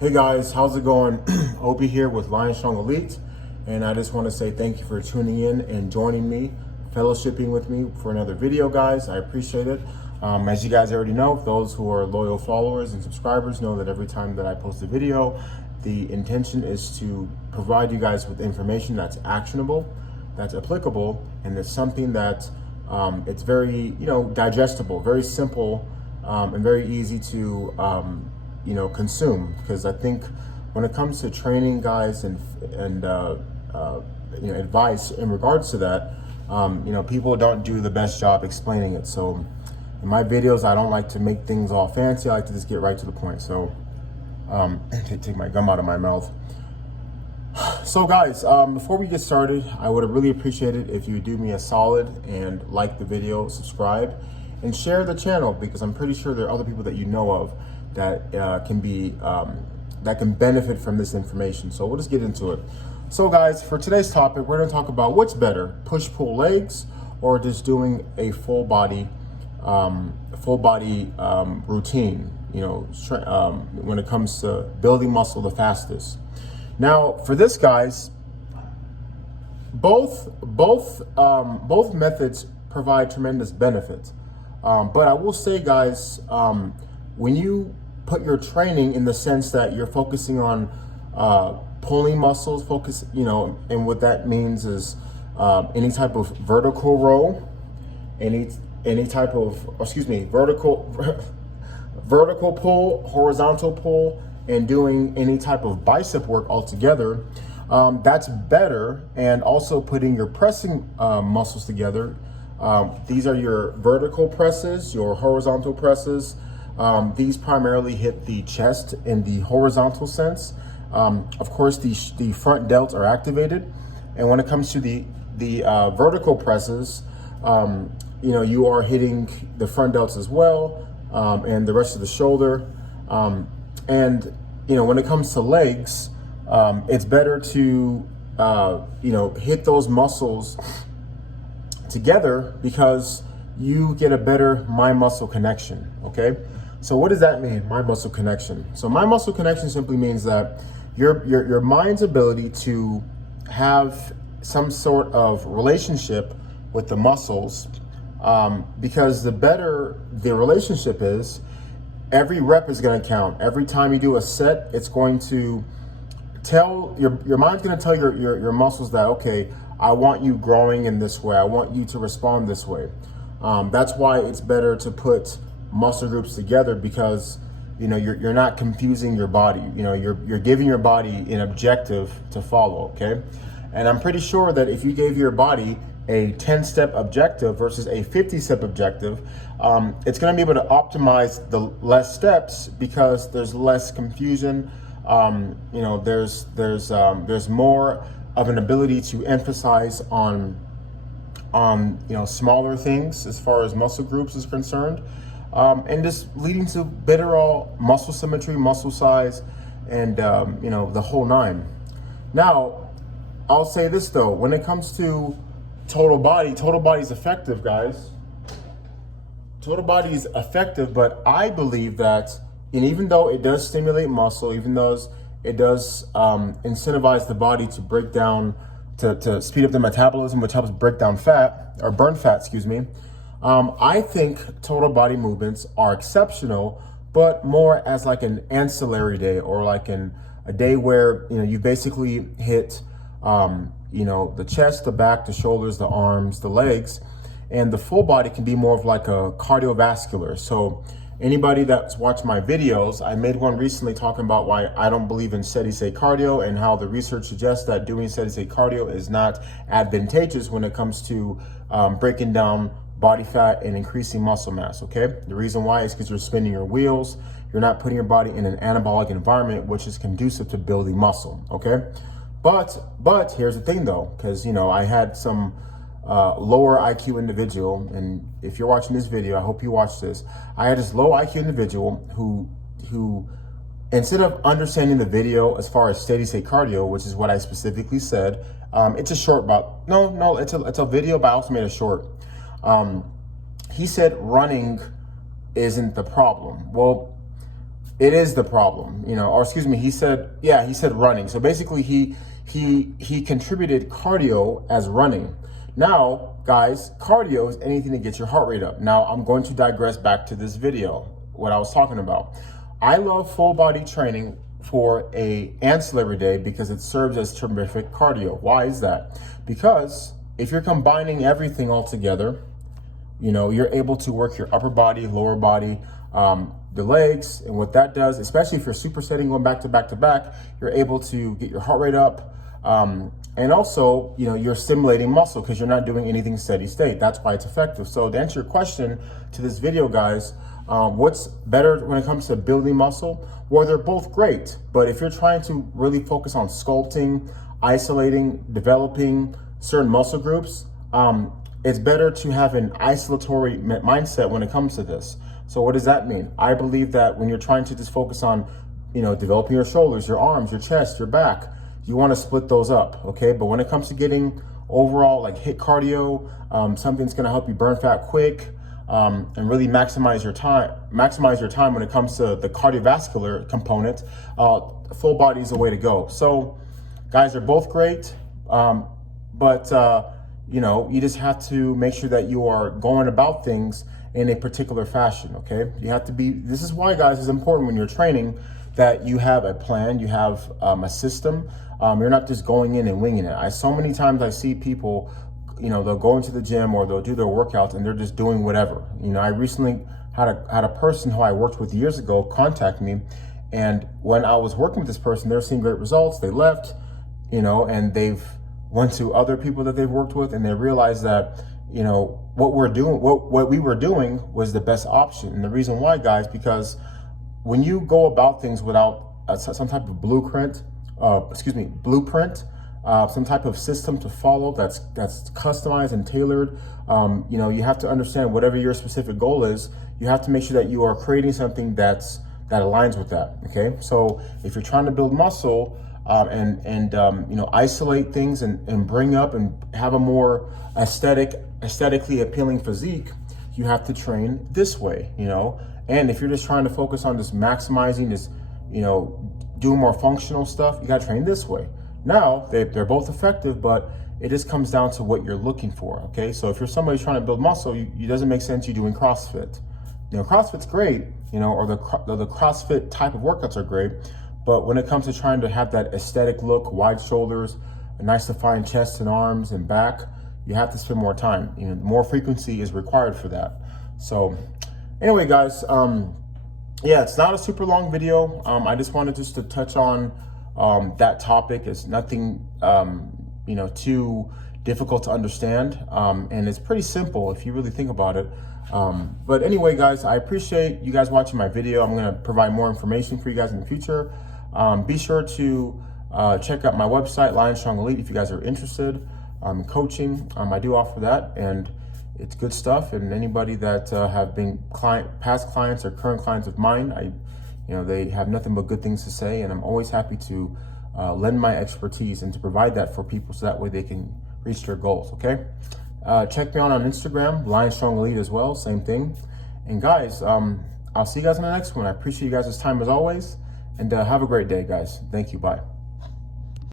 Hey guys, how's it going? Obi here with Lion Strong Elite, and I just want to say thank you for tuning in and joining me, fellowshipping with me for another video, guys. I appreciate it. As you guys already know, those who are loyal followers and subscribers know that every time that I post a video, the intention is to provide you guys with information that's actionable, that's applicable, and it's something that it's very, digestible, very simple, and very easy to consume. Because I think when it comes to training, guys, and advice in regards to that, people don't do the best job explaining it. So in my videos, I don't like to make things all fancy. I like to just get right to the point. So take my gum out of my mouth. So guys, before we get started, I would have really appreciated if you would do me a solid and like the video, subscribe, and share the channel, because I'm pretty sure there are other people that you know of that can benefit from this information. So we'll just get into it. So guys, for today's topic, we're going to talk about what's better, push-pull legs or just doing a full body routine, when it comes to building muscle the fastest. Now for this, guys, both methods provide tremendous benefits. But I will say, guys, when you put your training in the sense that you're focusing on pulling muscles, and what that means is any type of vertical row, any type of, vertical pull, horizontal pull, and doing any type of bicep work altogether, that's better. And also putting your pressing muscles together. These are your vertical presses, your horizontal presses. These primarily hit the chest in the horizontal sense. Of course, the front delts are activated. And when it comes to the vertical presses, you are hitting the front delts as well, and the rest of the shoulder. And when it comes to legs, it's better to, hit those muscles together, because you get a better mind-muscle connection, okay? So what does that mean, mind-muscle connection? So mind-muscle connection simply means that your mind's ability to have some sort of relationship with the muscles, because the better the relationship is, every rep is going to count. Every time you do a set, it's going to tell your mind's going to tell your muscles that, okay, I want you growing in this way. I want you to respond this way. That's why it's better to put muscle groups together, because you're not confusing your body. You're giving your body an objective to follow. Okay, and I'm pretty sure that if you gave your body a 10-step objective versus a 50-step objective, it's going to be able to optimize the less steps, because there's less confusion. There's more of an ability to emphasize on smaller things as far as muscle groups is concerned, and just leading to better all muscle symmetry, muscle size, and the whole nine. Now, I'll say this though, when it comes to total body is effective, guys. Total body is effective, but I believe that, and even though it does stimulate muscle, even though it does incentivize the body to break down, to speed up the metabolism, which helps break down fat, or burn fat, I think total body movements are exceptional, but more as like an ancillary day, or like a day where you basically hit the chest, the back, the shoulders, the arms, the legs, and the full body can be more of like a cardiovascular. So anybody that's watched my videos, I made one recently talking about why I don't believe in steady state cardio, and how the research suggests that doing steady state cardio is not advantageous when it comes to breaking down body fat and increasing muscle mass, okay? The reason why is because you're spinning your wheels. You're not putting your body in an anabolic environment, which is conducive to building muscle, okay? But here's the thing though, because I had some lower IQ individual, and if you're watching this video, I hope you watch this. I had this low IQ individual who instead of understanding the video as far as steady state cardio, which is what I specifically said, it's a short, it's a video, but I also made a short. He said running isn't the problem. Well, it is the problem, or excuse me, he said running. So basically he contributed cardio as running. Now, guys, cardio is anything that gets your heart rate up. Now, I'm going to digress back to this video, what I was talking about. I love full body training for a ancillary day because it serves as terrific cardio. Why is that? Because if you're combining everything all together, you're able to work your upper body, lower body, the legs, and what that does, especially if you're supersetting going back to back to back, you're able to get your heart rate up. And also, you're stimulating muscle because you're not doing anything steady state. That's why it's effective. So to answer your question to this video, guys, what's better when it comes to building muscle? Well, they're both great, but if you're trying to really focus on sculpting, isolating, developing certain muscle groups, it's better to have an isolatory mindset when it comes to this. So what does that mean? I believe that when you're trying to just focus on, developing your shoulders, your arms, your chest, your back, you want to split those up, okay? But when it comes to getting overall like HIIT cardio, something that's going to help you burn fat quick, and really maximize your time when it comes to the cardiovascular component, full body is the way to go. So guys, they're both great, but you just have to make sure that you are going about things in a particular fashion, okay? This is why, guys, it's important when you're training that you have a plan, you have a system. You're not just going in and winging it. So many times I see people, they'll go into the gym or they'll do their workouts and they're just doing whatever. I recently had a person who I worked with years ago contact me, and when I was working with this person, they're seeing great results. They left, and they've went to other people that they've worked with, and they realized that, what we were doing was the best option. And the reason why, guys, because when you go about things without some type of blueprint, some type of system to follow that's customized and tailored, you have to understand whatever your specific goal is, you have to make sure that you are creating something that aligns with that, okay? So if you're trying to build muscle, isolate things and bring up and have a more aesthetically appealing physique, you have to train this way, And if you're just trying to focus on just maximizing this, doing more functional stuff, you got to train this way. Now, they're both effective, but it just comes down to what you're looking for, okay? So if you're somebody trying to build muscle, it doesn't make sense you doing CrossFit. CrossFit's great, or the CrossFit type of workouts are great, but when it comes to trying to have that aesthetic look, wide shoulders, a nice defined chest and arms and back, you have to spend more time. More frequency is required for that. So anyway, guys, it's not a super long video. I just wanted to touch on that topic. It's nothing, too difficult to understand. And it's pretty simple if you really think about it. But anyway, guys, I appreciate you guys watching my video. I'm going to provide more information for you guys in the future. Be sure to check out my website, Lion Strong Elite, if you guys are interested in coaching. I do offer that, and it's good stuff. And anybody that have been past clients or current clients of mine, they have nothing but good things to say, and I'm always happy to lend my expertise and to provide that for people so that way they can reach their goals, okay? Check me out on Instagram, Lion Strong Elite as well, same thing. And guys, I'll see you guys in the next one. I appreciate you guys' time as always, and have a great day, guys. Thank you, bye.